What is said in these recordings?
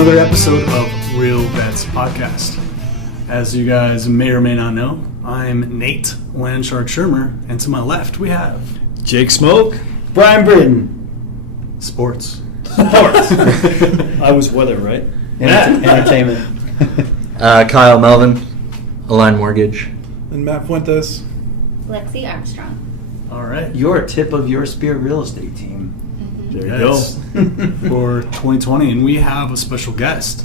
another episode of Real Vets Podcast. As you guys may or may not know, I'm Nate Landshark Shermer, and to my left we have Jake Smoke, Brian Britton. Sports. I was weather, right? Entertainment. Kyle Melvin, Align Mortgage. And Matt Fuentes. Lexi Armstrong. All right. Your tip of your spear real estate team. There you Yes. go. For 2020, and we have a special guest.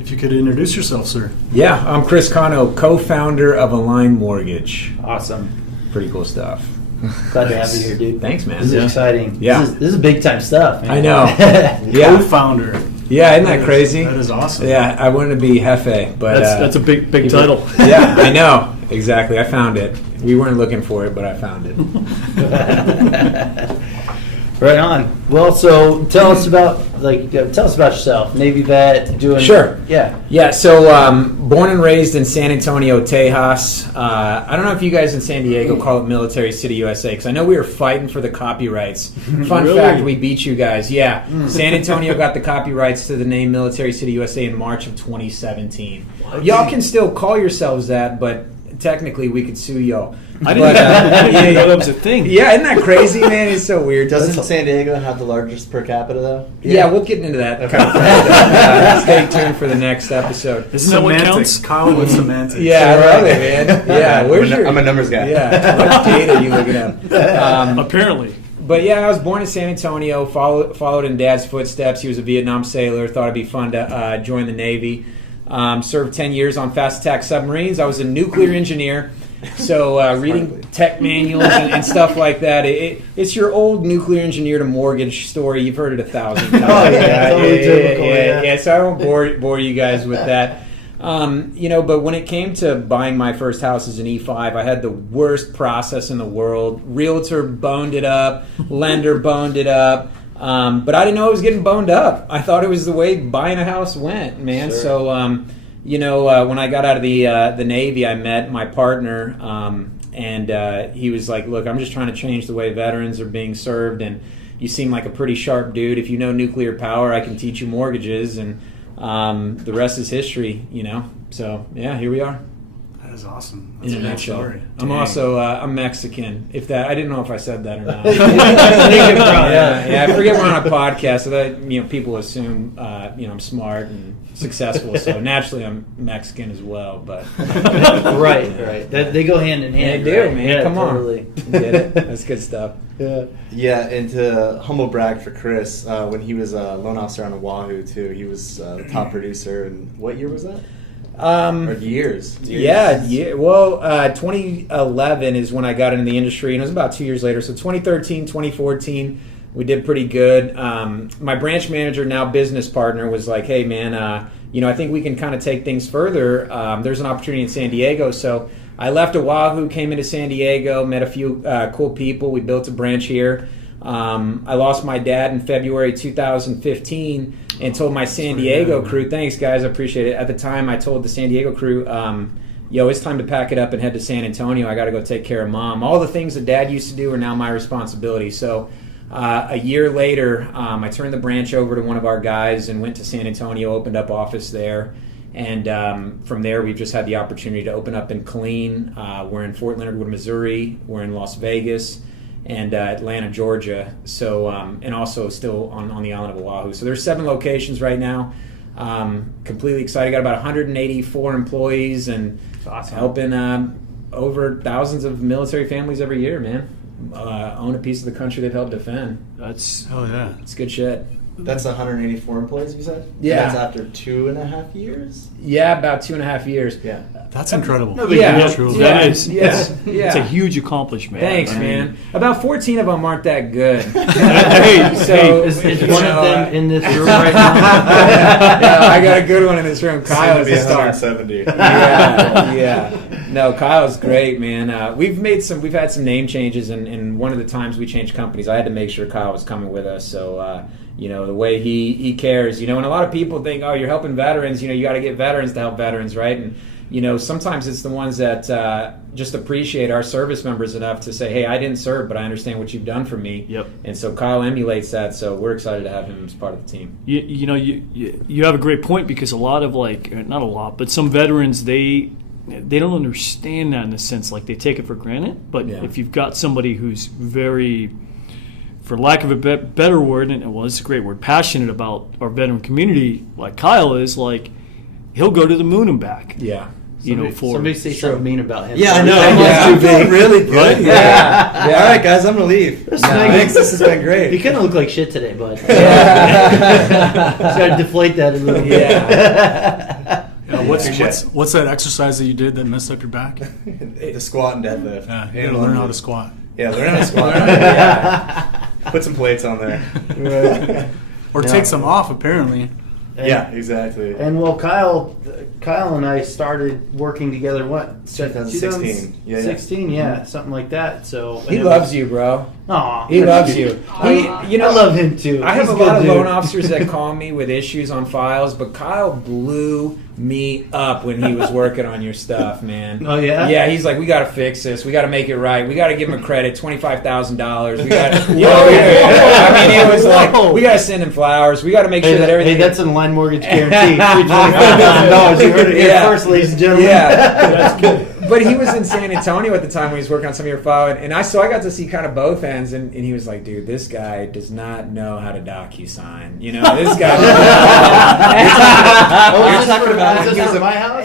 If you could introduce yourself, sir. Yeah, I'm Chris Cano, co-founder of Align Mortgage. Awesome. Pretty cool stuff. Glad to have you here, dude. Thanks, man. This is exciting. Yeah. This is big time stuff, man. I know. Yeah, Co-founder. yeah, isn't that crazy? That is awesome. Yeah, I wanted to be Jefe, but That's a big title. yeah, I know exactly. I found it. We weren't looking for it, but I found it. Right on. Well, so tell us about yourself. Navy vet, doing. Sure. Yeah. Yeah, so born and raised in San Antonio, Tejas. I don't know if you guys in San Diego call it Military City, USA, because I know we were fighting for the copyrights. Fun Really? fact, we beat you guys. Yeah, San Antonio got the copyrights to the name Military City, USA in March of 2017. Y'all can still call yourselves that, but technically we could sue y'all. I didn't even know that was a thing. Yeah, isn't that crazy, man? It's so weird. Doesn't San Diego have the largest per capita, though? Yeah, we'll get into that. Kind of stay tuned for the next episode. Isn't that what counts? Kyle with semantics. Yeah, I love it, man. Yeah, where's your? I'm a numbers guy. Yeah, what data are you looking at? Apparently. But yeah, I was born in San Antonio. Followed in Dad's footsteps. He was a Vietnam sailor. Thought it'd be fun to join the Navy. Served 10 years on fast attack submarines. I was a nuclear engineer. So reading tech manuals and stuff like that, it's your old nuclear engineer to mortgage story. You've heard it 1,000 times. Oh, yeah, totally typical, yeah. So I won't bore you guys with that. But when it came to buying my first house as an E5, I had the worst process in the world. Realtor boned it up, lender boned it up. But I didn't know it was getting boned up. I thought it was the way buying a house went, man. Sure. So, when I got out of the Navy, I met my partner, and he was like, look, I'm just trying to change the way veterans are being served, and you seem like a pretty sharp dude. If you know nuclear power, I can teach you mortgages, and the rest is history, So, yeah, here we are. That is awesome. In That's a a good nutshell. story. I'm also I'm Mexican. If that, I didn't know if I said that or not. I forget we're on a podcast, so that people assume I'm smart and successful. So naturally, I'm Mexican as well. But right. They go hand in hand. They do, right? man. Yeah, Come totally. on, get it? That's good stuff. Yeah, and to humble brag for Chris, when he was a loan officer on Oahu, too, he was the top producer. And what year was that? Or years? Yeah. Well, 2011 is when I got into the industry, and it was about 2 years later. So 2013, 2014, we did pretty good. My branch manager, now business partner, was like, hey, man, I think we can kind of take things further. There's an opportunity in San Diego. So I left Oahu, came into San Diego, met a few cool people. We built a branch here. I lost my dad in February 2015 and told my San Diego crew, thanks guys, I appreciate it. At the time, I told the San Diego crew, it's time to pack it up and head to San Antonio. I got to go take care of mom. All the things that dad used to do are now my responsibility. So a year later, I turned the branch over to one of our guys and went to San Antonio, opened up office there. And from there, we've just had the opportunity to open up in Killeen. We're in Fort Leonard Wood, Missouri. We're in Las Vegas and Atlanta, Georgia. So, and also still on the island of Oahu. So there's 7 locations right now. Completely excited. Got about 184 employees and helping over thousands of military families every year, man. Own a piece of the country they've helped defend. Hell yeah. It's good shit. That's 184 employees, you said? Yeah. That's after 2.5 years? Yeah, about 2.5 years. Yeah. That's incredible. No big Yeah. deal. Yeah. That is. Yeah. It's a huge accomplishment. Thanks, man. About 14 of them aren't that good. Hey, Is one of them in this room right now? Yeah, I got a good one in this room. Kyle's a star. 170. Yeah. No, Kyle's great, man. We've had some name changes, and one of the times we changed companies, I had to make sure Kyle was coming with us. So, the way he cares, and a lot of people think, oh, you're helping veterans, you got to get veterans to help veterans, right? And sometimes it's the ones that just appreciate our service members enough to say, hey, I didn't serve, but I understand what you've done for me. Yep. And so Kyle emulates that, so we're excited to have him as part of the team. You have a great point, because a lot of not a lot, but some veterans, they don't understand that in a sense, like they take it for granted. But if you've got somebody who's very, for lack of a better word, and it's a great word, passionate about our veteran community, like Kyle is, like he'll go to the moon and back. Yeah. Somebody say something mean about him. Yeah, I know. Yeah. I'm doing really good. Right? Yeah. All right, guys, I'm gonna leave. Thanks. This has been great. You kind of look like shit today, bud. Just gotta deflate that a little bit. Yeah. What's that exercise that you did that messed up your back? The squat and deadlift. Yeah, you gotta learn how to squat. Yeah, learn how to squat. Yeah. Put some plates on there. Or take some off, apparently. Yeah, exactly. And well, Kyle and I started working together. What? 2016. Yeah, 16, yeah, something like that. So He loves you, bro. Aw, He loves you. I love him too. I have He's a lot of good dude. loan officers that call me with issues on files, but Kyle blew me up when he was working on your stuff, man. Oh, yeah? Yeah, he's like, we got to fix this. We got to make it right. We got to give him a credit, $25,000. We got, I mean, it was like, we got to send him flowers. We got to make sure that everything. Hey, that's a line mortgage guarantee. $25,000. You heard it here first, ladies and gentlemen. Yeah, that's good. But he was in San Antonio at the time when he was working on some of your file, and I got to see kind of both ends, and he was like, dude, this guy does not know how to DocuSign. This guy does You're talking about this at my house?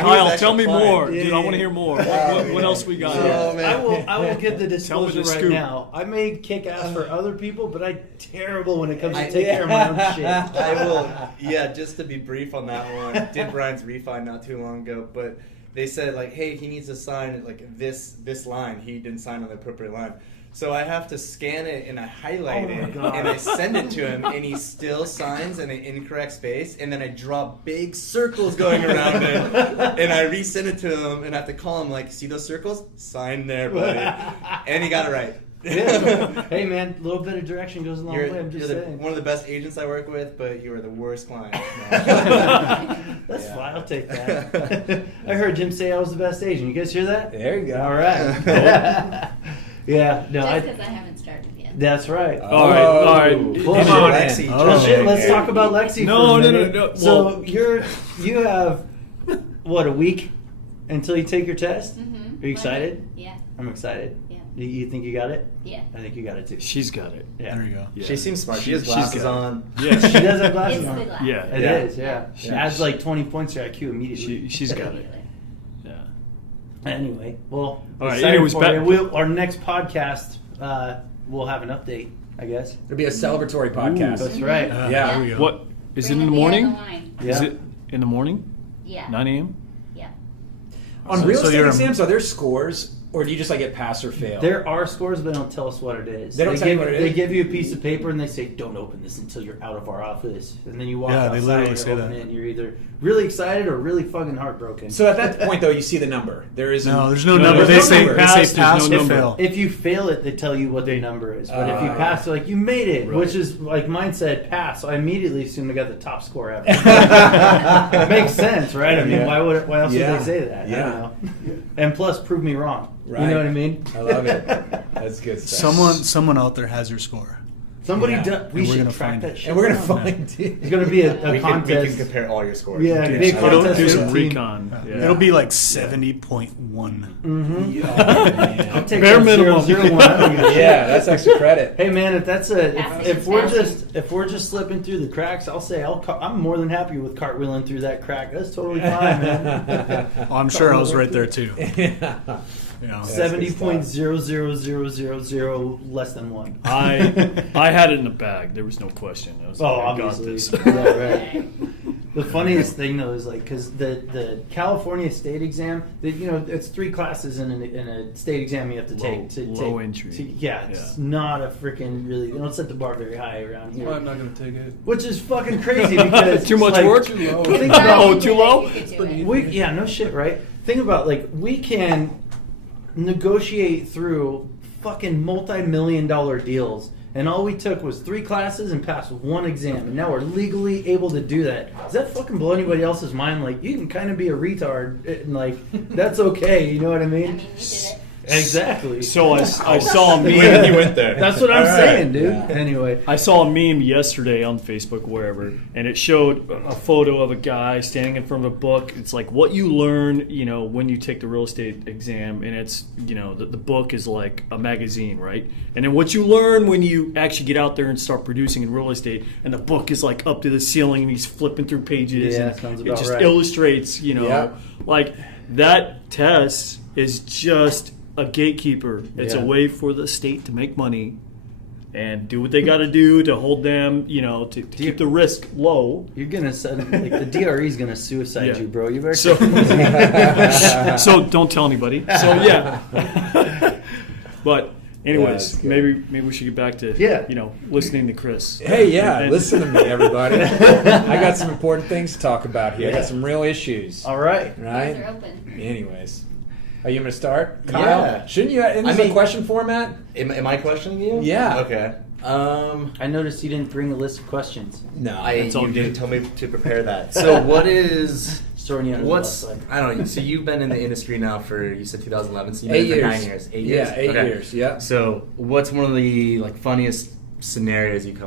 Kyle, tell me more. Dude, I want to hear more. What else we got? I will give the disclosure the right scoop. now. I may kick ass for other people, but I'm terrible when it comes to taking care of my own shit. I will. Yeah, just to be brief on that one. Did Brian's refi not too long ago, but they said like, hey, he needs to sign like this line. He didn't sign on the appropriate line. So I have to scan it and I highlight it and I send it to him and he still signs in an incorrect space and then I draw big circles going around it and I resend it to him and I have to call him like, see those circles? Sign there, buddy. And he got it right. Yeah. Hey man, a little bit of direction goes a long way. I'm just You're saying. one of the best agents I work with, but you are the worst client. That's fine. I'll take that. I heard Jim say I was the best agent. You guys hear that? There you go. All right. Yeah. No. Just because I haven't started yet. That's right. All right. Bullshit. Come on, Lexi. Bullshit. Let's talk about Lexi. No, for a no, minute. no. So you have what, a week until you take your test? Mm-hmm. Are you excited? Yeah. I'm excited. Yeah. You think you got it? Yeah. I think you got it too. She's got it. Yeah. There you go. Yeah. She seems smart. She has She's glasses got it. on. Yeah. She does have glasses It's on. the glass. Yeah. It Yeah. is, yeah. She- Adds like 20 points to IQ immediately. She's got it. Yeah. Anyway, well, All right, excited anyways, for back- you. Our next podcast, we'll have an update, I guess. It'll be a celebratory podcast. That's right. Yeah. There we go. What is Bring it in the beer on morning? line. Is Yeah. it in the morning? Yeah. 9 a.m. Yeah. On So real estate you're a- exams, are there scores, or do you just like get pass or fail? There are scores, but they don't tell us what it is. They don't tell you what it They is? give you a piece of paper and they say, "Don't open this until you're out of our office." And then you walk Yeah, they outside literally and say you open that. it and you're either really excited or really fucking heartbroken. So at that point, though, you see the number. There is No, there's no No, number. there's They no say number. pass, There's no or number. fail. if you fail it, they tell you what the number is. But if you pass, they're like, "You made it," Right. which is like mine said pass. So I immediately assumed I got the top score ever. It makes sense, right? I mean, Yeah. why else Yeah. would they say that? Yeah. I don't know. And plus, prove me wrong. Right. You know what I mean? I love it. That's good stuff. Someone out there has your score. Somebody Yeah. does. We And we're should gonna track find that it. shit. And we're gonna down. find it. It's gonna be a We can contest. compare all your scores. Yeah, Yeah. big It'll contest. do for some the team. recon. Yeah. It'll be like 70.1. I'll take Bare that minimum. 0-0-1. I don't give a shit. Yeah, that's extra credit. Hey man, if that's Passing if is we're passing. if we're just slipping through the cracks, I'll say I'm more than happy with cartwheeling through that crack. That's totally fine, man. Oh, I'm sure I was right there too. Yeah. You know. 70.00000 less than 1. I had it in the bag. There was no question. I was Oh, like, I got obviously. this. Yeah, right. The funniest thing though is like because the California state exam, it's 3 classes in a state exam you have to take. Low entry. Yeah, it's not a freaking really. They don't set the bar very high around here. not going to take it. Which is fucking crazy because Too much like, work? Think Oh, about too low? You could do it. no shit, right? Think about like we can negotiate through fucking multi-million-dollar deals. And all we took was 3 classes and passed 1 exam. And now we're legally able to do that. Does that fucking blow anybody else's mind? Like, you can kind of be a retard. And, like, that's okay. You know what I mean? I mean, you did it. Exactly. So I saw a meme. You went there. That's what I'm All right. saying, dude. Yeah. Anyway. I saw a meme yesterday on Facebook, wherever, and it showed a photo of a guy standing in front of a book. It's like what you learn, when you take the real estate exam, and it's, the book is like a magazine, right? And then what you learn when you actually get out there and start producing in real estate, and the book is like up to the ceiling, and he's flipping through pages, Yeah, and sounds it about just right. illustrates, Yeah. like that test is just a gatekeeper. It's Yeah. a way for the state to make money and do what they got to do to hold them, to keep the risk low. You're going to send, like, the DRE's going to suicide Yeah. you, bro. You better So, so don't tell anybody. So yeah. But Yeah, anyways, that's good. maybe we should get back to Yeah. listening to Chris. Hey, yeah, And- listen to me, everybody. I got some important things to talk about here. I Yeah. got some real issues. All right. Right? Doors are open. Anyways. Are you going to start? Kyle? Yeah. Shouldn't you? Isn't this a question format? Am I questioning you? Yeah. Okay. I noticed you didn't bring a list of questions. No. It's all You didn't good. tell me to prepare that. So what is? Just throwing you under What's? the bus. I don't know. So you've been in the industry now for, you said 2011. So you've 8 been years. for 9 years. 8 years. Yeah, 8 Okay. years. Yeah. So what's one of the funniest scenarios you've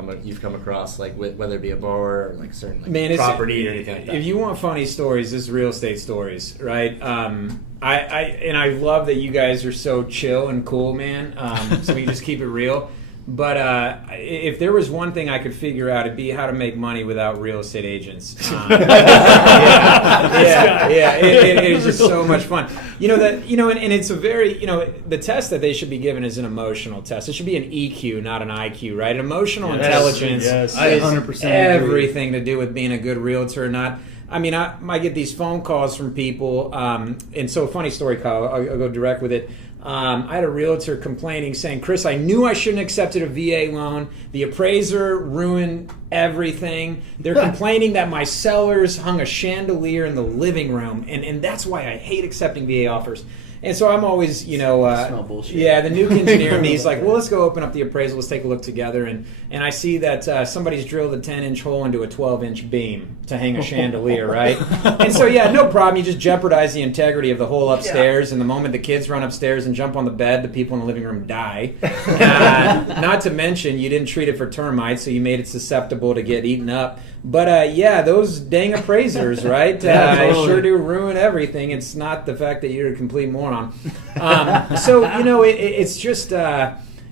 come across, like whether it be a borrower or like certain property or anything like that? If you want funny stories, this is real estate stories, right? I love that you guys are so chill and cool, man. So we just keep it real. But if there was one thing I could figure out, it'd be how to make money without real estate agents. It is just so much fun. And it's a very, the test that they should be given is an emotional test. It should be an EQ, not an IQ, right? Emotional Yes, intelligence yes. I is 100% agree. everything to do with being a good realtor or not. I mean, I might get these phone calls from people, and so funny story, Kyle. I'll go direct with it. I had a realtor complaining, saying, "Chris, I knew I shouldn't have accepted a VA loan. The appraiser ruined everything. They're complaining that my sellers hung a chandelier in the living room, and that's why I hate accepting VA offers." And so I'm always, Smell bullshit. Yeah, the nuke engineer in me is like, well, let's go open up the appraisal. Let's take a look together. And I see that somebody's drilled a 10-inch hole into a 12-inch beam to hang a chandelier, right? And so, yeah, no problem. You just jeopardize the integrity of the whole upstairs. And the moment the kids run upstairs and jump on the bed, the people in the living room die. Not to mention, you didn't treat it for termites, so you made it susceptible to get eaten up. But, yeah, those dang appraisers, right? Yeah, totally. Sure do ruin everything. It's not the fact that you're a complete moron. So, it's just,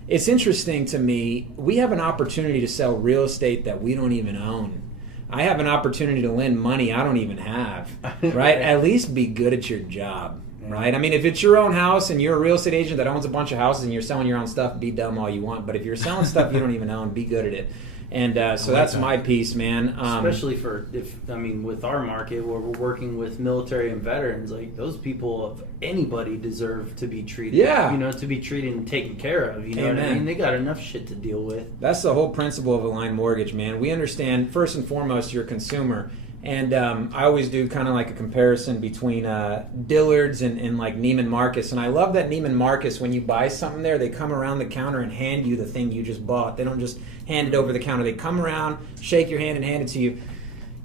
it's interesting to me. We have an opportunity to sell real estate that we don't even own. I have an opportunity to lend money I don't even have, right? At least be good at your job, right? I mean, if it's your own house and you're a real estate agent that owns a bunch of houses and you're selling your own stuff, be dumb all you want. But if you're selling stuff you don't even own, be good at it. And so that's my piece, man. Especially with our market where we're working with military and veterans, like those people of anybody deserve to be treated. Yeah. To be treated and taken care of. You know what I Amen. mean? They got enough shit to deal with. That's the whole principle of a line mortgage, man. We understand, first and foremost, you're a consumer. And I always do kind of like a comparison between Dillard's and like Neiman Marcus. And I love that Neiman Marcus, when you buy something there, they come around the counter and hand you the thing you just bought. They don't just hand it over the counter. They come around, shake your hand, and hand it to you.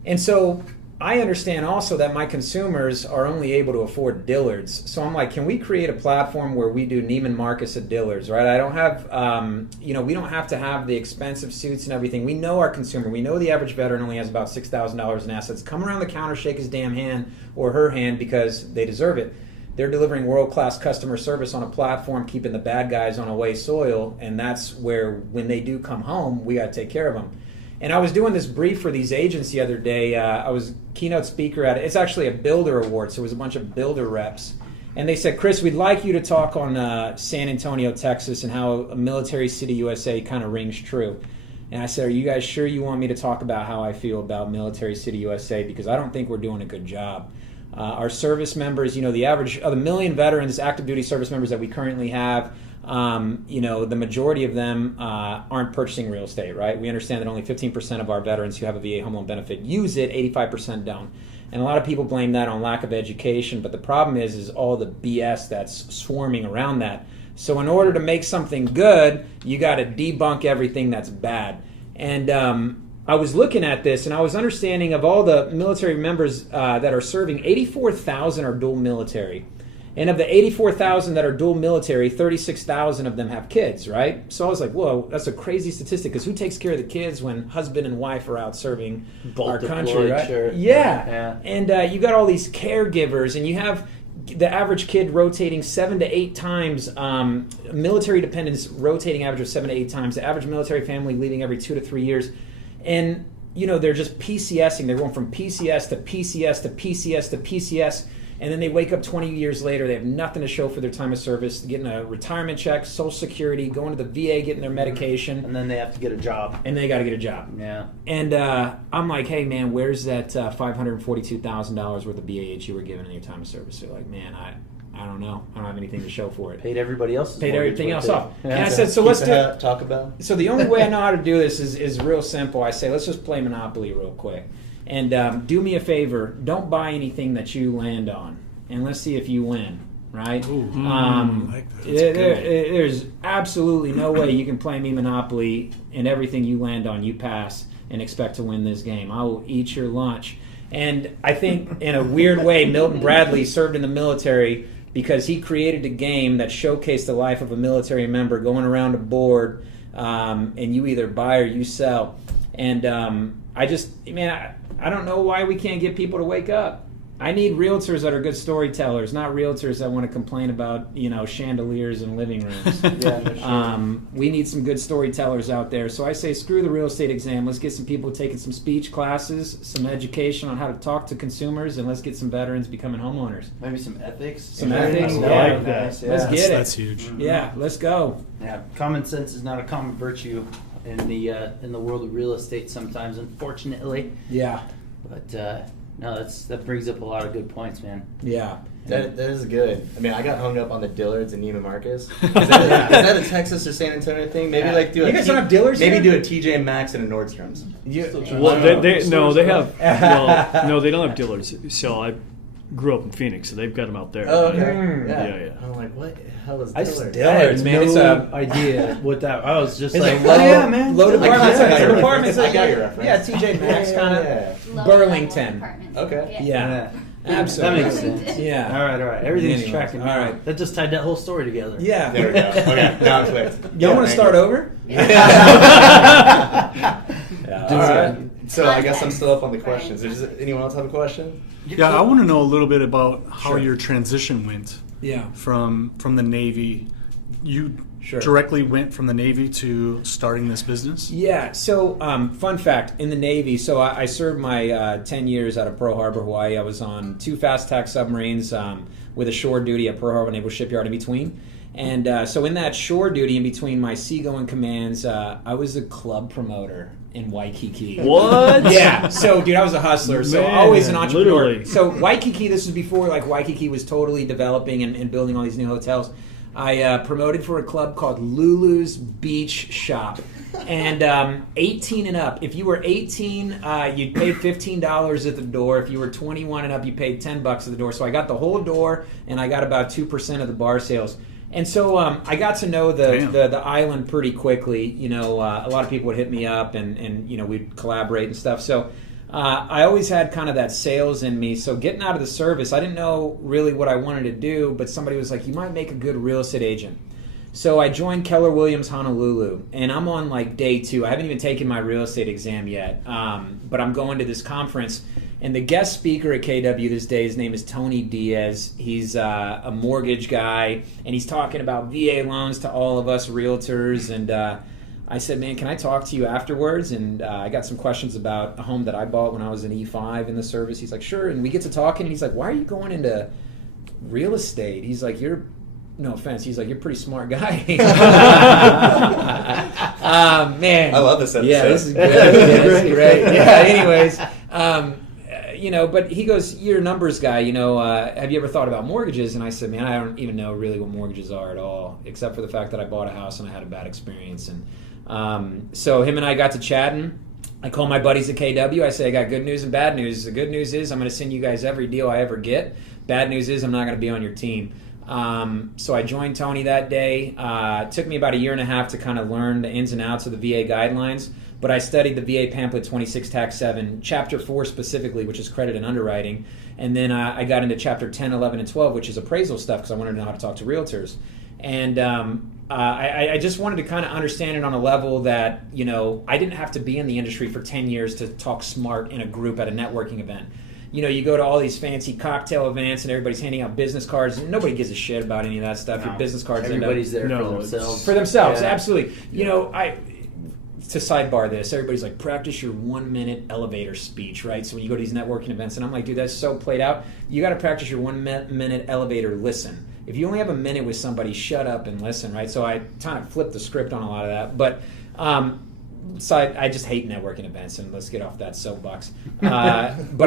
And so I understand also that my consumers are only able to afford Dillard's. So I'm like, can we create a platform where we do Neiman Marcus at Dillard's, right? I don't have, we don't have to have the expensive suits and everything. We know our consumer. We know the average veteran only has about $6,000 in assets. Come around the counter, shake his damn hand or her hand because they deserve it. They're delivering world-class customer service on a platform, keeping the bad guys on away soil, and that's where, when they do come home, we got to take care of them. And I was doing this brief for these agents the other day. I was keynote speaker at it. It's actually a builder award, so it was a bunch of builder reps. And they said, Chris, we'd like you to talk on San Antonio, Texas, and how a military city USA kind of rings true. And I said, are you guys sure you want me to talk about how I feel about military city USA? Because I don't think we're doing a good job. Our service members, the average of the million veterans, active duty service members that we currently have, the majority of them aren't purchasing real estate, right? We understand that only 15% of our veterans who have a VA home loan benefit use it, 85% don't. And a lot of people blame that on lack of education, but the problem is all the BS that's swarming around that. So in order to make something good, you got to debunk everything that's bad. And I was looking at this, and I was understanding of all the military members that are serving, 84,000 are dual military. And of the 84,000 that are dual military, 36,000 of them have kids, right? So I was like, whoa, that's a crazy statistic, because who takes care of the kids when husband and wife are out serving our country, right? Sure. Yeah. And you got all these caregivers, and you have the average kid rotating 7 to 8 times, military dependents rotating average of 7 to 8 times, the average military family leaving every 2 to 3 years. And, they're just PCSing. They're going from PCS to PCS to PCS to PCS. And then they wake up 20 years later, they have nothing to show for their time of service, getting a retirement check, Social Security, going to the VA, getting their medication. And then they have to get a job. And they got to get a job. Yeah. And I'm like, hey, man, where's that $542,000 worth of BAH you were given in your time of service? They're like, man, I don't know. I don't have anything to show for it. Paid everybody else's Paid everything else off. Yeah. And I said, so let's do Taco Bell. So the only way I know how to do this is real simple. I say, let's just play Monopoly real quick. And do me a favor, don't buy anything that you land on. And let's see if you win, right? There's absolutely no way you can play me Monopoly and everything you land on, you pass and expect to win this game. I will eat your lunch. And I think in a weird way, Milton Bradley served in the military because he created a game that showcased the life of a military member going around a board, and you either buy or you sell. And I don't know why we can't get people to wake up. I need realtors that are good storytellers, not realtors that want to complain about, chandeliers and living rooms. We need some good storytellers out there. So I say, screw the real estate exam. Let's get some people taking some speech classes, some education on how to talk to consumers, and let's get some veterans becoming homeowners. Maybe some ethics. Some ethics. I Yeah. like that. Yeah. Let's get it. That's huge. Yeah, let's go. Yeah, common sense is not a common virtue in the world of real estate sometimes, unfortunately. Yeah. But no, that brings up a lot of good points, man. Yeah. That is good. I mean, I got hung up on the Dillards and Neiman Marcus. Is that a Texas or San Antonio thing? Maybe do You guys don't have Dillards Maybe here? do a TJ Maxx and a Nordstrom's. Well, they don't have Dillards. So I grew up in Phoenix, so they've got them out there. Oh, okay. Yeah. I'm like, what the hell is I Dillards? had man, it's no idea what that. I was just It's like, like, yeah, man. Low departments. I got your Departments. reference. I got your reference. Yeah, TJ Maxx kind of. Yeah. Low-level Burlington. apartments. Okay. Yeah. That Absolutely. makes sense. Yeah. All right. Everything's Anyways, tracking. all now. right. That just tied that whole story together. Yeah. There we go. Okay, now it clicked. Y'all want to start over? All right. So I guess I'm still up on the questions. Does anyone else have a question? Yeah, I want to know a little bit about how Sure. your transition went Yeah. from the Navy. You Sure. directly went from the Navy to starting this business? Yeah, so fun fact, in the Navy, so I served my 10 years out of Pearl Harbor, Hawaii. I was on 2 fast-attack submarines with a shore duty at Pearl Harbor Naval Shipyard in between. And so in that shore duty in between my seagoing commands, I was a club promoter in Waikiki. What? Yeah, so dude, I was a hustler, so Man, always an entrepreneur. literally. So Waikiki, this was before like Waikiki was totally developing and building all these new hotels. I promoted for a club called Lulu's Beach Shop. And 18 and up. If you were 18, you paid $15 at the door. If you were 21 and up, you paid $10 at the door. So I got the whole door, and I got about 2% of the bar sales. And so I got to know the island pretty quickly. You know, a lot of people would hit me up, and you know, we'd collaborate and stuff. So I always had kind of that sales in me. So getting out of the service, I didn't know really what I wanted to do, but somebody was like, you might make a good real estate agent. So I joined Keller Williams Honolulu, and I'm on like day 2. I haven't even taken my real estate exam yet, but I'm going to this conference. And the guest speaker at KW this day, his name is Tony Diaz. He's a mortgage guy, and he's talking about VA loans to all of us realtors. And I said, man, can I talk to you afterwards? And I got some questions about a home that I bought when I was an E5 in the service. He's like, sure. And we get to talking, and he's like, why are you going into real estate? He's like, no offense, he's like, you're a pretty smart guy. Man. I love this episode. Yeah, this is good. Yeah, this is great. Yeah, anyways. You know, but he goes, you're a numbers guy, you know, have you ever thought about mortgages? And I said, man, I don't even know really what mortgages are at all, except for the fact that I bought a house and I had a bad experience. And so him and I got to chatting. I call my buddies at KW. I say, I got good news and bad news. The good news is I'm going to send you guys every deal I ever get. Bad news is I'm not going to be on your team. So I joined Tony that day. It took me about a year and a half to kind of learn the ins and outs of the VA guidelines, but I studied the VA pamphlet 26 Tax 7, Chapter 4 specifically, which is credit and underwriting, and then I got into Chapter 10, 11, and 12, which is appraisal stuff, because I wanted to know how to talk to realtors. And I just wanted to kind of understand it on a level that, you know, I didn't have to be in the industry for 10 years to talk smart in a group at a networking event. You know, you go to all these fancy cocktail events and everybody's handing out business cards, and nobody gives a shit about any of that stuff. No. Your business cards Everybody's there No, for themselves. for themselves, Yeah. absolutely. You know, to sidebar this, everybody's like, practice your 1 minute elevator speech, right? So when you go to these networking events, and I'm like, dude, that's so played out. You got to practice your 1 minute elevator listen. If you only have a minute with somebody, shut up and listen, right? So I kind of flipped the script on a lot of that. But so I just hate networking events, and let's get off that soapbox. But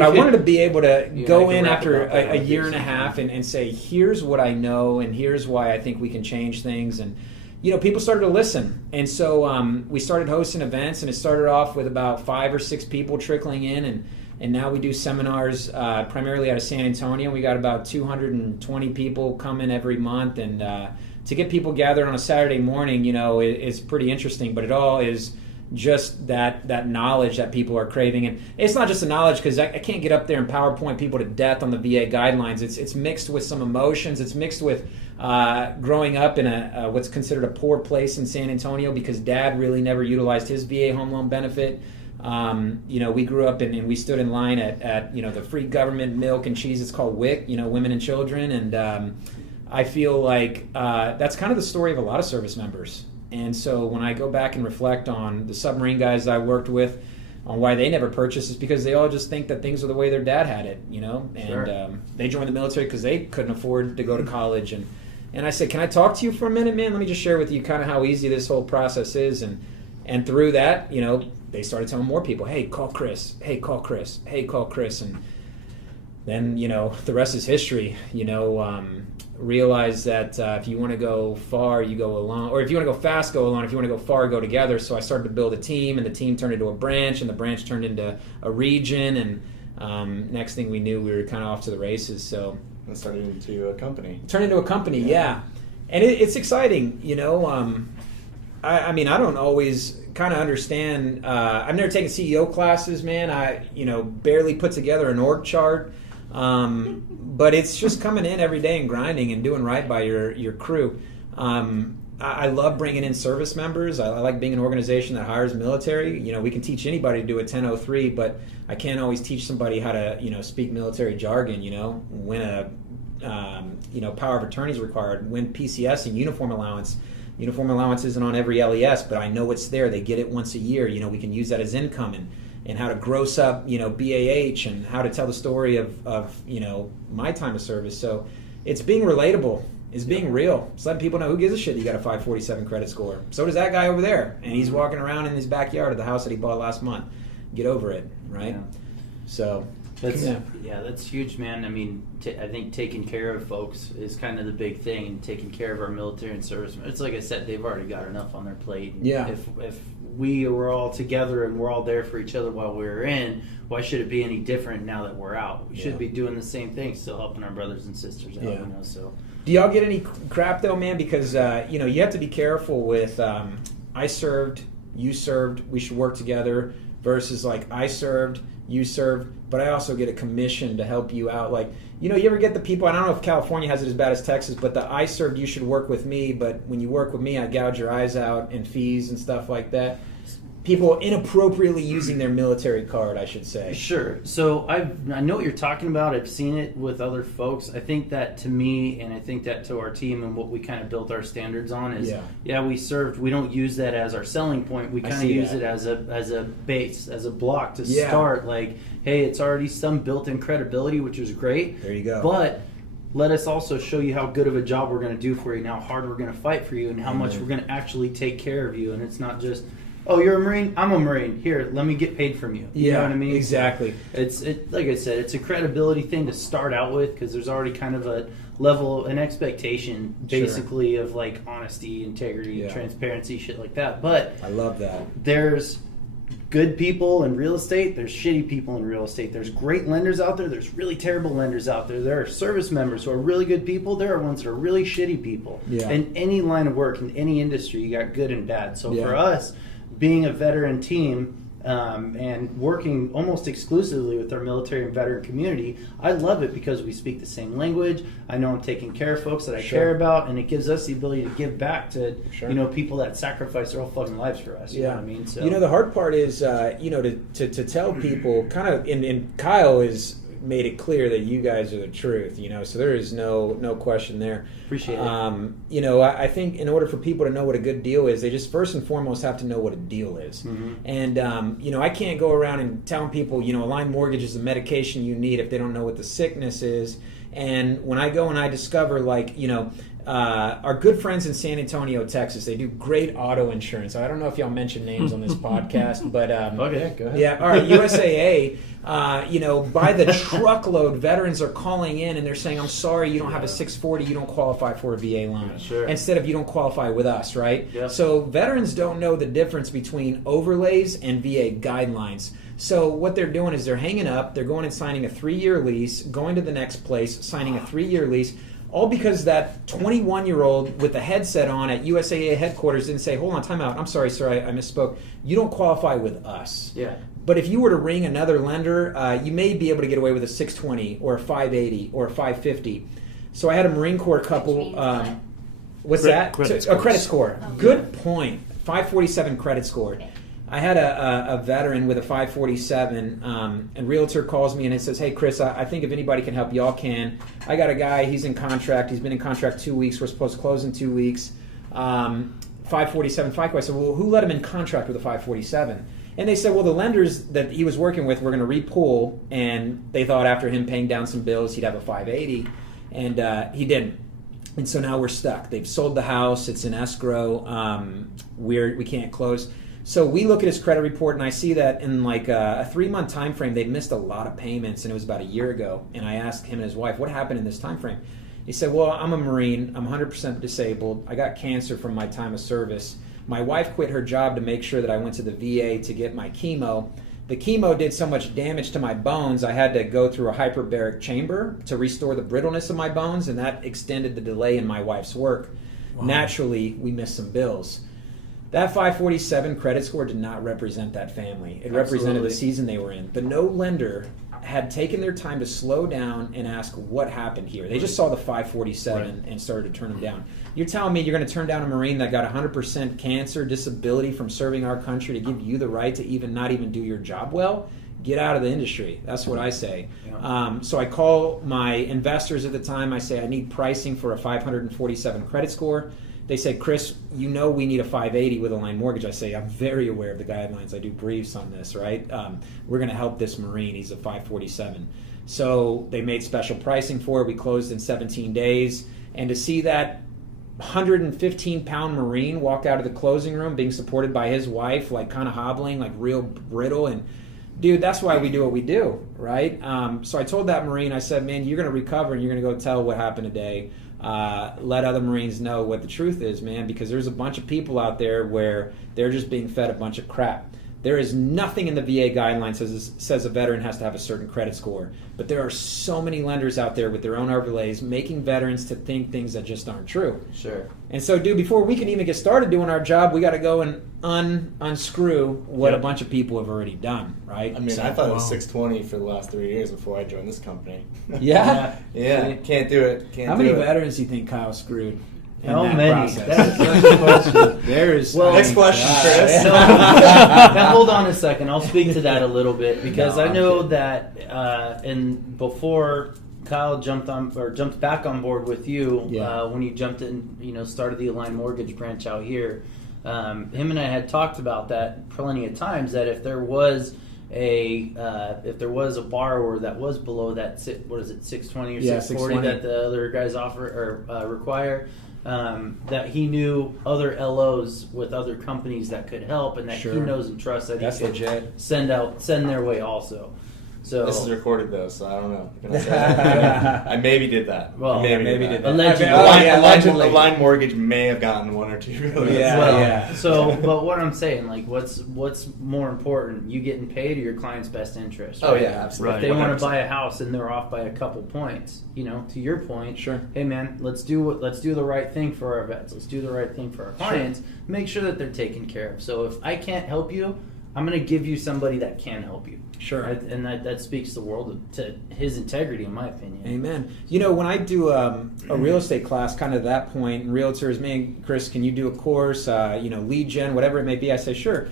I wanted to be able to go in after a year and a half and say, here's what I know, and here's why I think we can change things. And, you know, people started to listen. And so we started hosting events, and it started off with about 5 or 6 people trickling in, and now we do seminars primarily out of San Antonio. We got about 220 people coming every month, and to get people gathered on a Saturday morning, you know, it's pretty interesting. But it all is just that knowledge that people are craving. And it's not just the knowledge, because I can't get up there and PowerPoint people to death on the VA guidelines. It's mixed with some emotions. It's mixed with growing up in a what's considered a poor place in San Antonio, because Dad really never utilized his VA home loan benefit. You know, we grew up and we stood in line at you know, the free government milk and cheese. It's called WIC, you know, Women and Children. And I feel like that's kind of the story of a lot of service members. And so when I go back and reflect on the submarine guys that I worked with, on why they never purchased, is because they all just think that things are the way their dad had it, you know. And Sure. They joined the military because they couldn't afford to go to college. And I said, can I talk to you for a minute, man? Let me just share with you kind of how easy this whole process is. And through that, you know, they started telling more people, hey, call Chris. Hey, call Chris. Hey, call Chris. And then, you know, the rest is history. You know, realize that if you want to go far, you go alone. Or if you want to go fast, go alone. If you want to go far, go together. So I started to build a team, and the team turned into a branch, and the branch turned into a region. And next thing we knew, we were kind of off to the races. So And started into a company. Turned into a company, yeah. And it's exciting, you know. I mean, I don't always kind of understand. I've never taken CEO classes, man. I, you know, barely put together an org chart. But it's just coming in every day and grinding and doing right by your crew. I love bringing in service members. I like being an organization that hires military. You know, we can teach anybody to do a 1003, but I can't always teach somebody how to, you know, speak military jargon, you know, when a, you know, power of attorney is required, when PCS and uniform allowance. Uniform allowance isn't on every LES, but I know it's there. They get it once a year. You know, we can use that as income, and how to gross up, you know, BAH, and how to tell the story of you know, my time of service. So it's being relatable. It's being real. It's letting people know, who gives a shit you got a 547 credit score. So does that guy over there, and he's walking around in his backyard of the house that he bought last month. Get over it, right? Yeah. So that's huge, man. I mean, I think taking care of folks is kind of the big thing, and taking care of our military and servicemen. It's like I said, they've already got enough on their plate. And yeah. If we were all together and we're all there for each other while we were in, why should it be any different now that we're out? We should be doing the same thing, still helping our brothers and sisters out. You know, so. Do y'all get any crap though, man? Because you know, you have to be careful with I served, you served, we should work together, versus like I served, you served, but I also get a commission to help you out. Like, you know, you ever get the people, I don't know if California has it as bad as Texas, but the I served, you should work with me, but when you work with me, I gouge your eyes out and fees and stuff like that. People inappropriately using their military card, I should say. Sure. So I know what you're talking about. I've seen it with other folks. I think that to me, and I think that to our team, and what we kind of built our standards on is, we served. We don't use that as our selling point. We kind of use it as a base, as a block to start. Like, hey, it's already some built-in credibility, which is great. There you go. But let us also show you how good of a job we're going to do for you, and how hard we're going to fight for you, and how much we're going to actually take care of you. And it's not just, oh, you're a Marine? I'm a Marine. Here, let me get paid from you. You know what I mean? Exactly. It's like I said, it's a credibility thing to start out with, because there's already kind of a level, an expectation, basically, of like honesty, integrity, transparency, shit like that. But I love that. There's good people in real estate, there's shitty people in real estate. There's great lenders out there, there's really terrible lenders out there. There are service members who are really good people, there are ones that are really shitty people. Yeah. In any line of work, in any industry, you got good and bad. So Yeah. for us, being a veteran team, and working almost exclusively with our military and veteran community, I love it because we speak the same language. I know I'm taking care of folks that I Sure. care about, and it gives us the ability to give back to Sure. people that sacrifice their whole fucking lives for us. You know what I mean? So the hard part is, to tell people, kind of, and Kyle has made it clear that you guys are the truth, so there is no question there. Appreciate it. I think in order for people to know what a good deal is, they just first and foremost have to know what a deal is. Mm-hmm. And, I can't go around and telling people, Align Mortgage is the medication you need if they don't know what the sickness is. And when I go and I discover, our good friends in San Antonio, Texas, they do great auto insurance. I don't know if y'all mention names on this podcast, but okay, go ahead. yeah, all right, USAA. By the truckload, veterans are calling in and they're saying, "I'm sorry, you don't have a 640, you don't qualify for a VA loan." Sure. Instead of you don't qualify with us, right? Yeah. So veterans don't know the difference between overlays and VA guidelines. So what they're doing is they're hanging up, they're going and signing a 3-year lease, going to the next place, signing a 3-year lease. All because that 21-year-old with the headset on at USAA headquarters didn't say, "Hold on, time out. I'm sorry, sir, I misspoke. You don't qualify with us." Yeah. But if you were to ring another lender, you may be able to get away with a 620 or a 580 or a 550. So I had a Marine Corps couple. What's that? Credit A credit score. Oh. Good point. 547 credit score. Okay. I had a veteran with a 547, and realtor calls me and it says, "Hey, Chris, I think if anybody can help, y'all can. I got a guy, he's in contract. He's been in contract 2 weeks. We're supposed to close in 2 weeks. 547 FICO." I said, "Well, who let him in contract with a 547? And they said, "Well, the lenders that he was working with were going to repool, and they thought after him paying down some bills, he'd have a 580, and he didn't. And so now we're stuck. They've sold the house. It's in escrow. We can't close." So we look at his credit report, and I see that in like a 3-month time frame, they'd missed a lot of payments, and it was about a year ago. And I asked him and his wife, "What happened in this time frame?" He said, "Well, I'm a Marine. I'm 100% disabled. I got cancer from my time of service. My wife quit her job to make sure that I went to the VA to get my chemo. The chemo did so much damage to my bones, I had to go through a hyperbaric chamber to restore the brittleness of my bones, and that extended the delay in my wife's work. Naturally, we missed some bills." That 547 credit score did not represent that family. It represented the season they were in. But no lender had taken their time to slow down and ask what happened here. They just saw the 547 and started to turn them down. You're telling me you're going to turn down a Marine that got 100% cancer, disability from serving our country to give you the right to not even do your job well? Get out of the industry. That's what I say. Yeah. So I call my investors at the time. I say, "I need pricing for a 547 credit score." They said, "Chris, we need a 580 with Align Mortgage." I say, "I'm very aware of the guidelines. I do briefs on this, right? We're going to help this Marine. He's a 547. So they made special pricing for it. We closed in 17 days. And to see that 115-pound Marine walk out of the closing room being supported by his wife, like kind of hobbling, like real brittle, and dude, that's why we do what we do, right? So I told that Marine, I said, "Man, you're going to recover and you're going to go tell what happened today. Let other Marines know what the truth is, man, because there's a bunch of people out there where they're just being fed a bunch of crap. There is nothing in the VA guidelines that says a veteran has to have a certain credit score, but there are so many lenders out there with their own overlays making veterans to think things that just aren't true." Sure. And so, dude, before we can even get started doing our job, we got to go and unscrew what a bunch of people have already done, right? I mean, I thought it was 620 for the last 3 years before I joined this company. Yeah? Yeah, can't do it. How many veterans do you think Kyle screwed? How that many? process? That's such a question. There's Next question, Chris. So, now hold on a second. I'll speak to that a little bit because I know that before Kyle jumped back on board with you when you jumped in, started the Align Mortgage branch out here. Him and I had talked about that plenty of times. That if there was a borrower that was below that 620 or 640 that the other guys offer or require. That he knew other LOs with other companies that could help, and that he knows and trusts that That's he could legit. send their way also. So This is recorded though, so I don't know. Can I say that? I maybe did that. Well, maybe did that. Allegedly. A line mortgage may have gotten 1 or 2. Yeah. Well, so, but what I'm saying, like, what's more important, you getting paid or your client's best interest? Oh right? yeah, absolutely. Right. If they want 100%. to buy a house and they're off by a couple points, to your point, Sure. Hey man, let's do the right thing for our vets. Let's do the right thing for our clients. Make sure that they're taken care of. So if I can't help you, I'm going to give you somebody that can help you. Sure. Right? And that speaks the world to his integrity, in my opinion. Amen. When I do a real estate class, kind of that point, and realtors, man, Chris, can you do a course, lead gen, whatever it may be? I say, sure.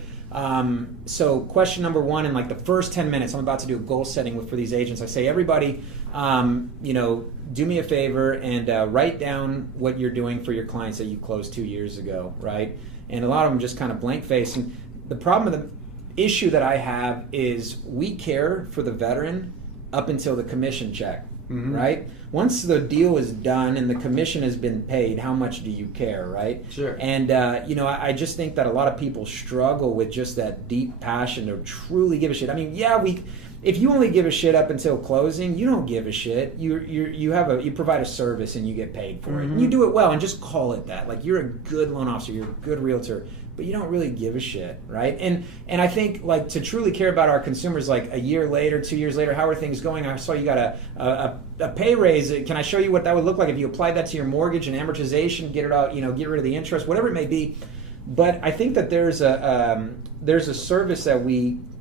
So question number 1, in like the first 10 minutes, I'm about to do a goal setting for these agents. I say, everybody, do me a favor and write down what you're doing for your clients that you closed 2 years ago, right? And a lot of them just kind of blank face. And the problem with the issue that I have is we care for the veteran up until the commission check, right? Once the deal is done and the commission has been paid, how much do you care, right? Sure. And, I just think that a lot of people struggle with just that deep passion to truly give a shit. I mean, if you only give a shit up until closing, you don't give a shit. You provide a service and you get paid for it. And you do it well, and just call it that. Like, you're a good loan officer, you're a good realtor, but you don't really give a shit, right? And I think, like, to truly care about our consumers, like a year later, 2 years later, how are things going? I saw you got a pay raise. Can I show you what that would look like if you applied that to your mortgage and amortization, get it out, get rid of the interest, whatever it may be. But I think that there's a service that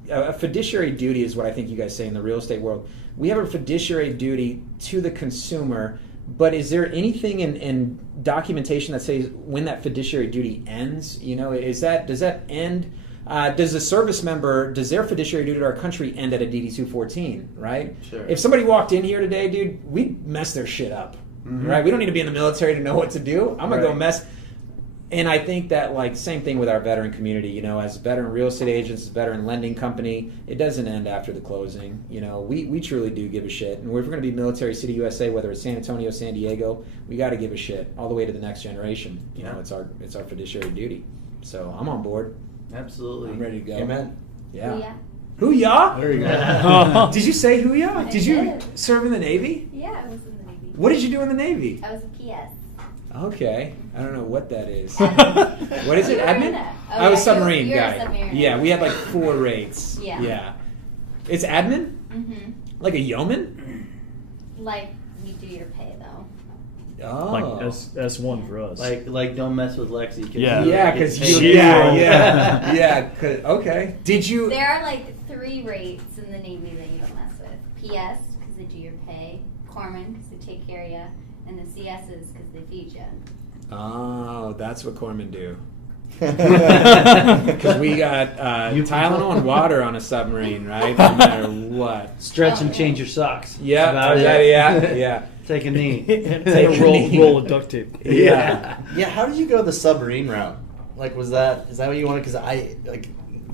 a fiduciary duty is what I think you guys say in the real estate world. We have a fiduciary duty to the consumer. But is there anything in documentation that says when that fiduciary duty ends? Does that end? Does a service member, does their fiduciary duty to our country end at a DD 214, right? Sure. If somebody walked in here today, dude, we'd mess their shit up, right? We don't need to be in the military to know what to do. I'm going to go mess. And I think that, like, same thing with our veteran community, as veteran real estate agents, as veteran lending company, it doesn't end after the closing. We truly do give a shit. And if we're going to be Military City USA, whether it's San Antonio, San Diego, we got to give a shit all the way to the next generation. It's our fiduciary duty. So I'm on board. Absolutely. I'm ready to go. Amen. Yeah. Oh, yeah. Hoo-yah? There you go. Did you say hooyah? I Did you did. serve in the Navy? Yeah, I was in the Navy. What did you do in the Navy? I was a PS. Okay. I don't know what that is. Admin. What is it? You were Admin? in that. Oh, I was yeah, submarine you're a guy. submarine. Yeah, we had like 4 rates. Yeah. Yeah. It's admin? Mm-hmm. Like a yeoman? Like, you do your pay, though. Oh. Like S1 for us. Like don't mess with Lexi. 'Cause Yeah. you Yeah, get because paid. you. Yeah. Yeah. Okay. Did you? There are like 3 rates in the Navy that you don't mess with. PS, because they do your pay. Corpsman, because they take care of you. And the CSs, because they feed you. Oh, that's what corpsmen do. Because we got Tylenol and water on a submarine, right? No matter what. Stretch and change your socks. Yeah. About it. Yeah. Take a knee. Take a roll of duct tape. Yeah. Yeah, how did you go the submarine route? Like, is that what you wanted? Because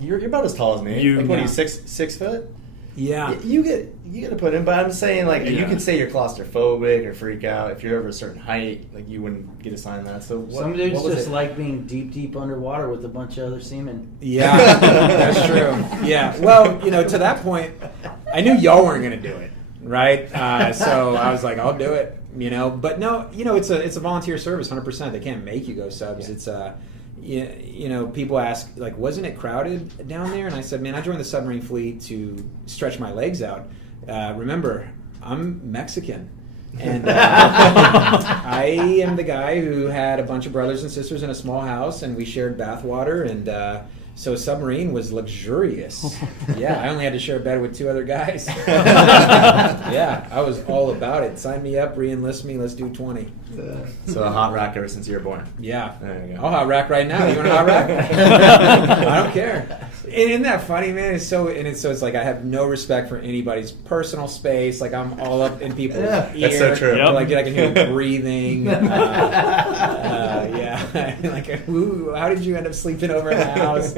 you're about as tall as me. You- like, what are Yeah. you, 6 foot? Yeah. You get to put in, but I'm saying, like, you Yeah. can say you're claustrophobic or freak out if you're over a certain height. Like, you wouldn't get assigned that. So Some dudes what was just it? like being deep underwater with a bunch of other seamen. Yeah, that's true. Yeah. Well, to that point, I knew y'all weren't going to do it, right? So I was like, I'll do it, But no, it's a volunteer service, 100%. They can't make you go subs. Yeah. It's people ask, like, wasn't it crowded down there? And I said, man, I joined the submarine fleet to stretch my legs out. Remember, I'm Mexican. And I am the guy who had a bunch of brothers and sisters in a small house, and we shared bathwater, and so submarine was luxurious. Yeah, I only had to share a bed with 2 other guys. Yeah, I was all about it. Sign me up, re-enlist me, let's do 20. So a hot rack ever since you were born. Yeah. There you go. I'll hot rack right now. You want a hot rack? I don't care. Isn't that funny, man? It's like I have no respect for anybody's personal space. Like, I'm all up in people's ear. That's so true. Yep. Like, I can hear them breathing. Yeah. Like, ooh, how did you end up sleeping over at the house?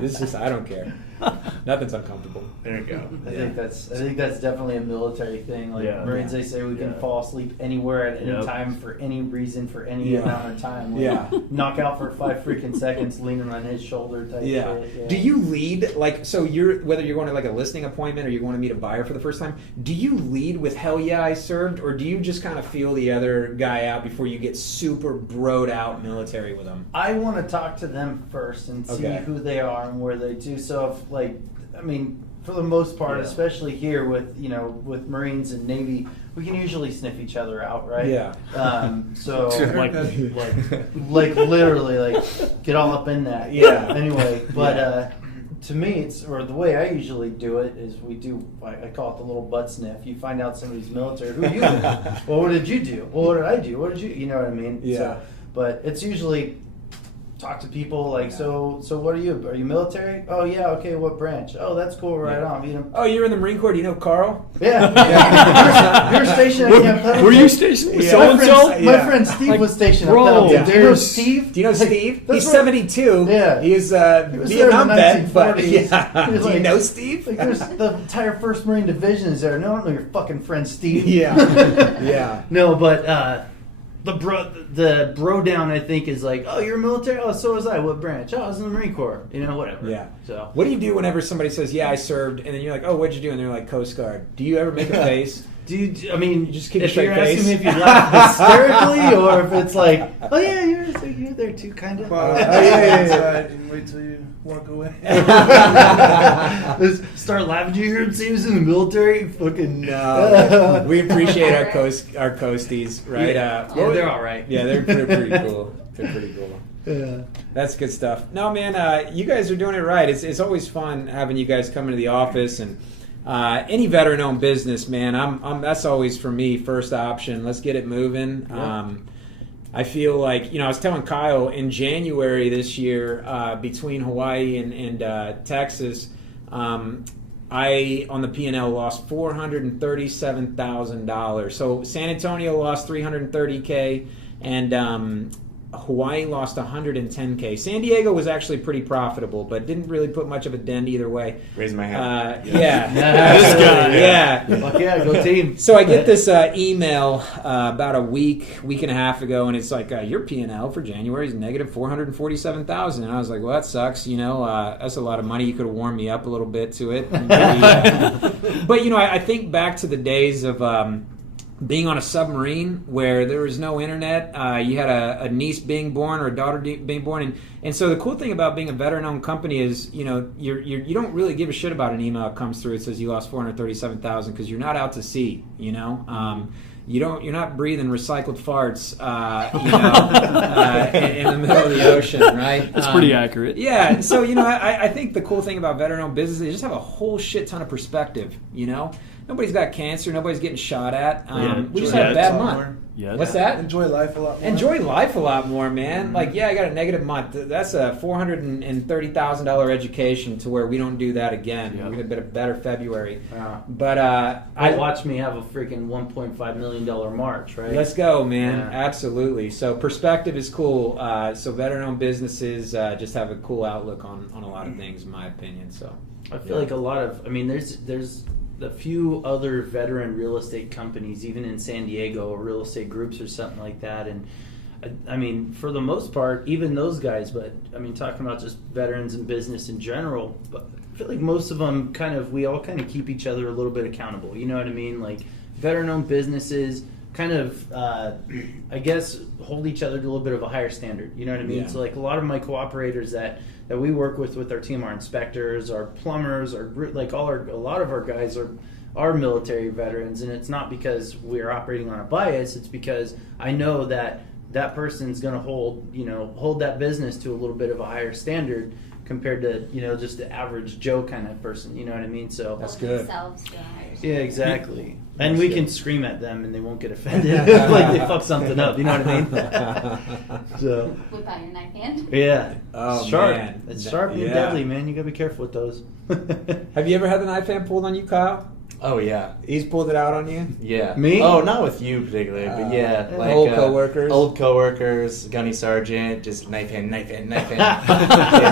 This is just, I don't care. Nothing's uncomfortable. There you go. I think that's definitely a military thing. Like Yeah. Marines, they say we can Yeah. fall asleep anywhere at any Yep. time for any reason for any Yeah. amount of time. Like, Yeah. knock out for 5 freaking seconds, leaning on his shoulder type Yeah. shit. Yeah. Do you lead like so? Whether you're going to like a listing appointment or you're going to meet a buyer for the first time. Do you lead with "Hell yeah, I served," or do you just kind of feel the other guy out before you get super broed out military with them? I want to talk to them first and see who they are and where they do. So if for the most part, especially here with Marines and Navy, we can usually sniff each other out, right? Yeah. So Like literally, like get all up in that. Yeah. Anyway, but to me, the way I usually do it is I call it the little butt sniff. You find out somebody's military. Who are you? Well, what did you do? Well, what did I do? What did you? You know what I mean? Yeah. So, but it's usually talk to people like, so what are you? Are you military? Oh yeah, okay, what branch? Oh, that's cool, right on. Meet him. Oh, you're in the Marine Corps. Do you know Carl? Yeah. You're stationed at Camp Pendleton. Were you stationed with Yeah. so-and-so? My friend Steve was stationed at Pendleton. Do you know Steve? Do you know Steve? That's He's what- 72. Yeah. He's He was Vietnam there in vet, the but 1940s. yeah. He was Do you like- know Steve? Like, there's the entire 1st Marine Division is there. No, I don't know your fucking friend Steve. Yeah. Yeah. No, but the bro down, I think, is like, oh, you're military? Oh, so was I. What branch? Oh, I was in the Marine Corps. Whatever. Yeah. So What do you do whenever somebody says, "Yeah, I served," and then you're like, "Oh, what'd you do?" And they're like, "Coast Guard." Do you ever make a face? you just keep a if straight you're face? asking me if you laugh hysterically or if it's like, oh yeah, you're there too, kind of. And wait till you walk away. Start laughing. Did you hear him say he was in the military? Fucking No. We appreciate our coasties, right? Yeah, they're all right. Yeah, they're pretty cool. They're pretty cool. Yeah. That's good stuff. No, man, you guys are doing it right. It's always fun having you guys come into the office and any veteran-owned business, man. That's always for me first option. Let's get it moving. Yeah. I feel like I was telling Kyle in January this year between Hawaii and Texas. I on the P&L lost $437,000. So San Antonio lost $330K, and Hawaii lost $110K. San Diego was actually pretty profitable, but didn't really put much of a dent either way. Raising my hand. Yeah, This guy. Yeah. Fuck yeah, go team. So I get this email about a week and a half ago, and it's like, your P&L for January is negative $447,000. And I was like, well, that sucks. That's a lot of money. You could have warmed me up a little bit to it. But I think back to the days of being on a submarine where there was no internet. You had a niece being born or a daughter being born, and so the cool thing about being a veteran-owned company is you don't really give a shit about an email that comes through. It says you lost $437,000 because you're not out to sea. You're not breathing recycled farts. In the middle of the ocean, right? That's pretty accurate. Yeah. So I think the cool thing about veteran-owned business is they just have a whole shit ton of perspective. Nobody's got cancer. Nobody's getting shot at. We just had a bad month. Yeah. What's that? Enjoy life a lot more. Enjoy life a lot more, man. Like, yeah, I got a negative month. That's a $430,000 education to where we don't do that again. Yeah. We're gonna get a better February. Yeah. But I watch me have a freaking $1.5 million March, right? let's go, man. Yeah. Absolutely. So perspective is cool. So veteran-owned businesses just have a cool outlook on a lot of things, in my opinion. So I feel like a lot of, there's a few other veteran real estate companies, even in San Diego, or real estate groups or something like that. And for the most part, even those guys, but talking about just veterans and business in general, but I feel like most of them we all keep each other a little bit accountable. You know what I mean? Like veteran-owned businesses I guess hold each other to a little bit of a higher standard. You know what I mean? Yeah. So like a lot of my cooperators that we work with our team, our inspectors, our plumbers, a lot of our guys are military veterans, and it's not because we're operating on a bias. It's because I know that person's going to hold that business to a little bit of a higher standard compared to just the average Joe kind of person. You know what I mean? So That's good. Themselves to a higher yeah, standard. exactly. And That's we good. can scream at them and they won't get offended like they fuck something up. You know what I mean? So Whip out your knife hand. yeah, Oh, it's sharp. man. It's sharp and Yeah. deadly, man. You gotta be careful with those. Have you ever had the knife hand pulled on you, Kyle? Oh yeah, He's pulled it out on you? yeah. Me? Oh, not with you particularly, but yeah, like Old coworkers? Old coworkers, gunny sergeant, just knife hand. Yes,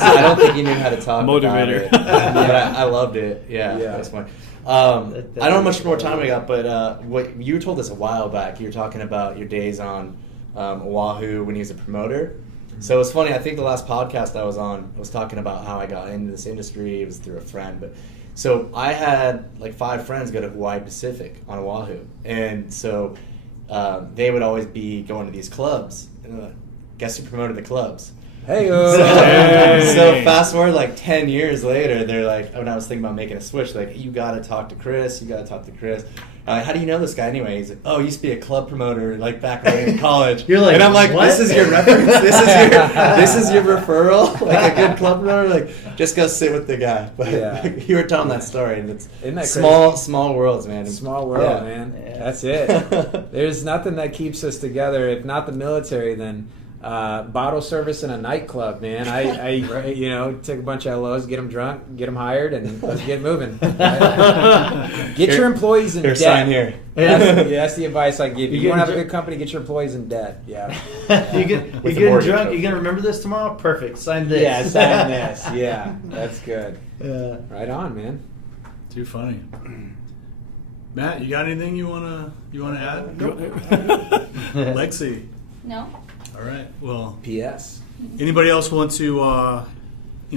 I don't think he knew how to talk. Motivator. About it. Yeah, I loved it. Yeah, Yeah. that's fun. I don't know how much more time we got, but what you told us a while back, you were talking about your days on Oahu when he was a promoter. So it's funny. I think the last podcast I was on, I was talking about how I got into this industry. It was through a friend, but so I had like 5 friends go to Hawaii Pacific on Oahu, and so they would always be going to these clubs. And, guess who promoted the clubs? Hey, So fast forward like 10 years later, they're like, when I was thinking about making a switch, like, you got to talk to Chris. You got to talk to Chris. I'm like, how do you know this guy anyway? He's like, oh, he used to be a club promoter like back when we were in college. You're like, and I'm like, what? this is your reference? This is your referral? Like a good club promoter? Like, just go sit with the guy. But you were telling that story, and it's Isn't that small worlds, man. Small world, man. Yeah. That's it. There's nothing that keeps us together. If not the military, then bottle service in a nightclub, man. I you know, take a bunch of LOs, get them drunk, get them hired, and let's get moving. Get your employees in debt. Sign here. That's the advice I give you. You You're want to have a getting good company, get your employees in debt. Yeah. You get With the getting mortgage, drunk. though. You gonna remember this tomorrow? Perfect. Sign this. Yeah, sign this. Yeah, that's good. Yeah. Right on, man. Too funny. Matt, you got anything you wanna add? Lexi. No? All right. Well, P.S. anybody else want to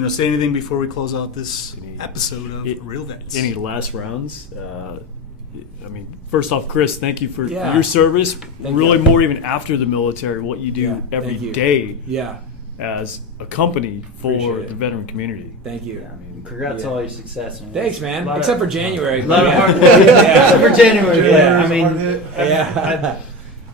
say anything before we close out this episode of Real Vets? Any last rounds? I mean, first off, Chris, thank you for Yeah. your service. Thank really, you. more even after the military, what you do Yeah, every thank you. day Yeah. as a company for Appreciate it. the veteran community. Thank you. Yeah, I mean, congrats Yeah. on all your success, man. Thanks, man. A lot Except of- for January. A lot of Yeah. hard work. Yeah. Except for January. Yeah. I mean, Hard hit. Yeah.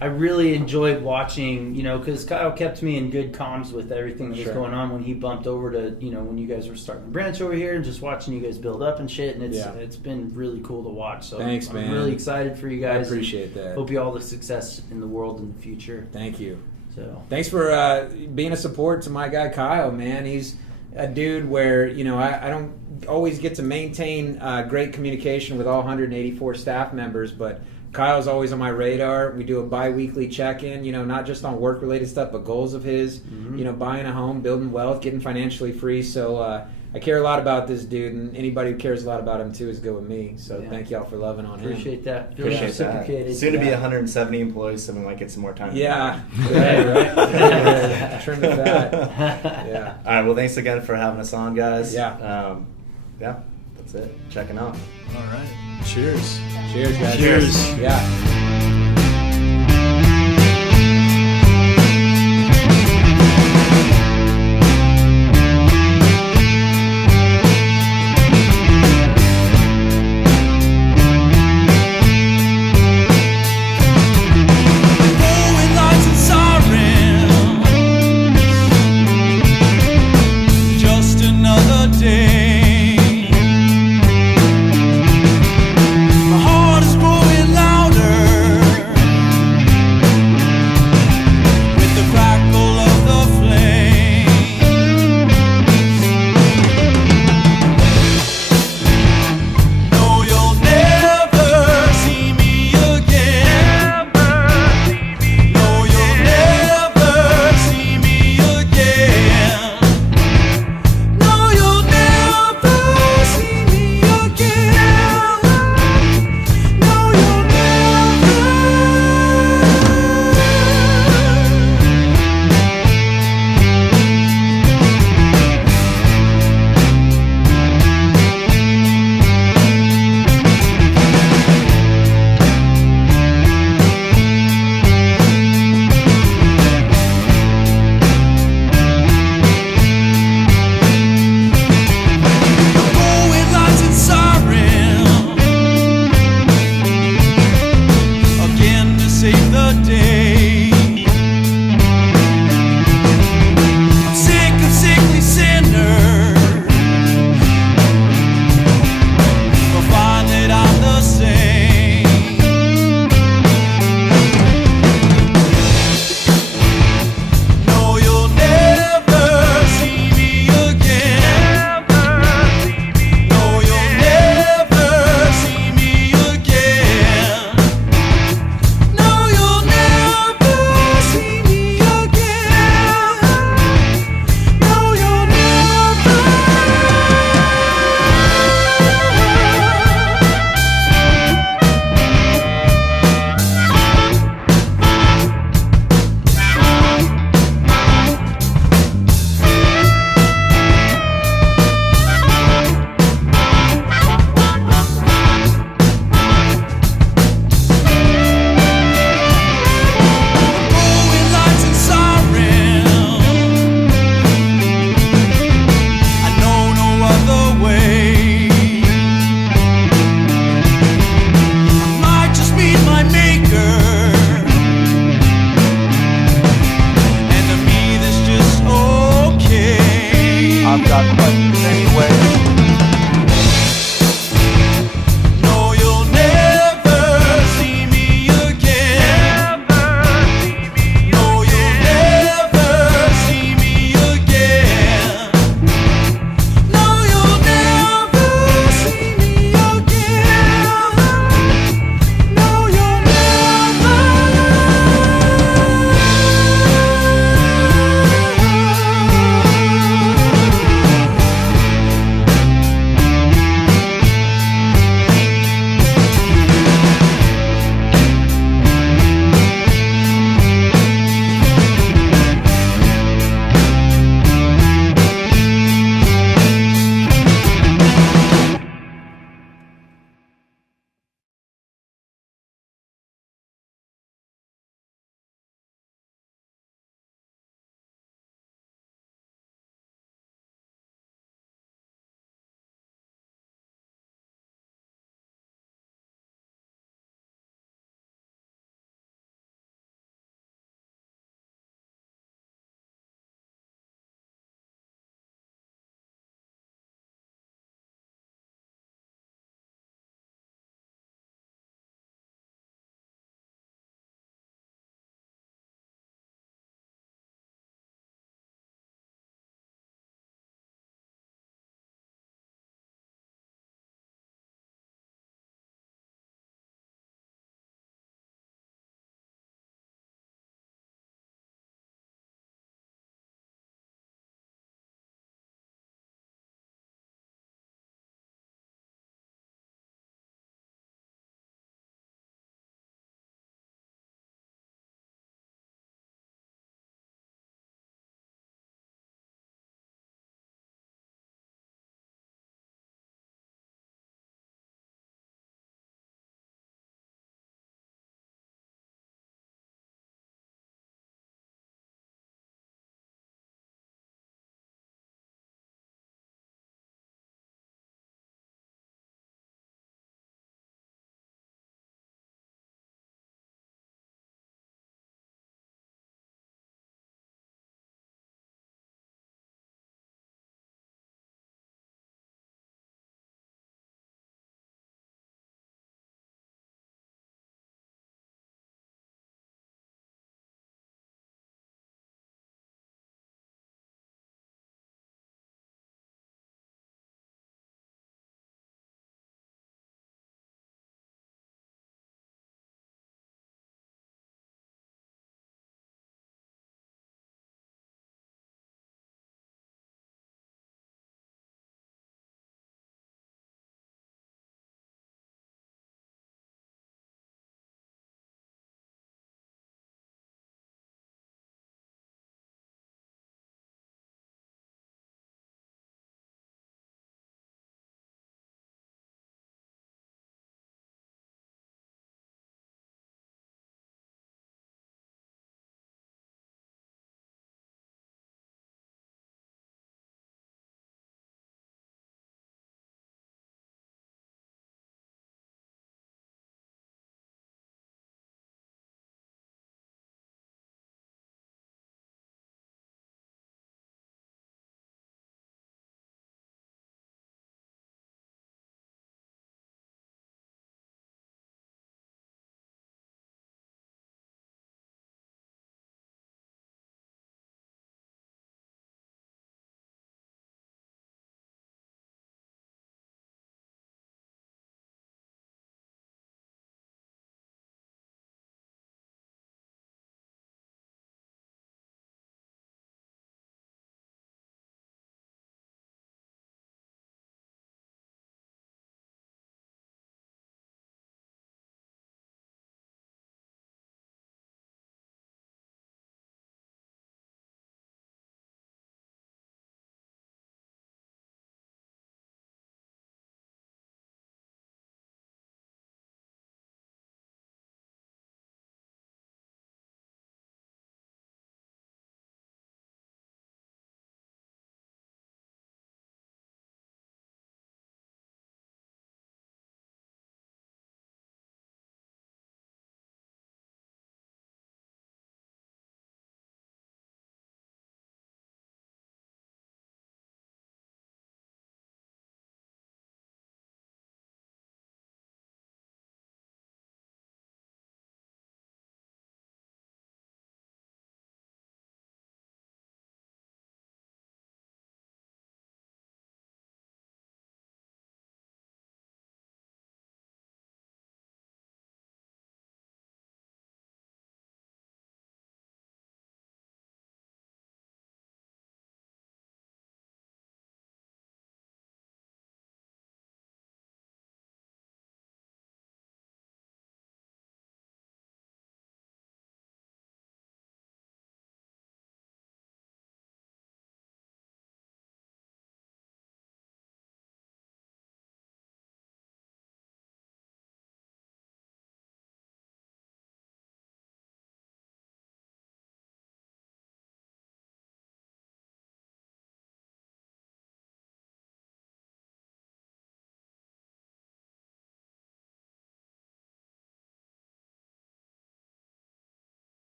I really enjoyed watching, because Kyle kept me in good comms with everything that was Sure. going on when he bumped over to, when you guys were starting the branch over here, and just watching you guys build up and shit. And it's been really cool to watch. So Thanks, I'm man. really excited for you I guys. appreciate that. Hope you all the success in the world in the future. Thank you. So Thanks for being a support to my guy Kyle, man. He's a dude where, I don't always get to maintain great communication with all 184 staff members, but Kyle's always on my radar. We do a bi-weekly check-in, not just on work-related stuff, but goals of his, buying a home, building wealth, getting financially free. So I care a lot about this dude, and anybody who cares a lot about him, too, is good with me. So Yeah. thank y'all for loving on him. appreciate that. Feel Appreciate that. reciprocated. Soon to be Yeah. 170 employees, so we might get some more time. Yeah. Right. Trim the fat. Yeah. All right. Well, thanks again for having us on, guys. Yeah. Yeah. That's it. Checking out. All right. Cheers. Cheers, guys. Cheers. Yeah.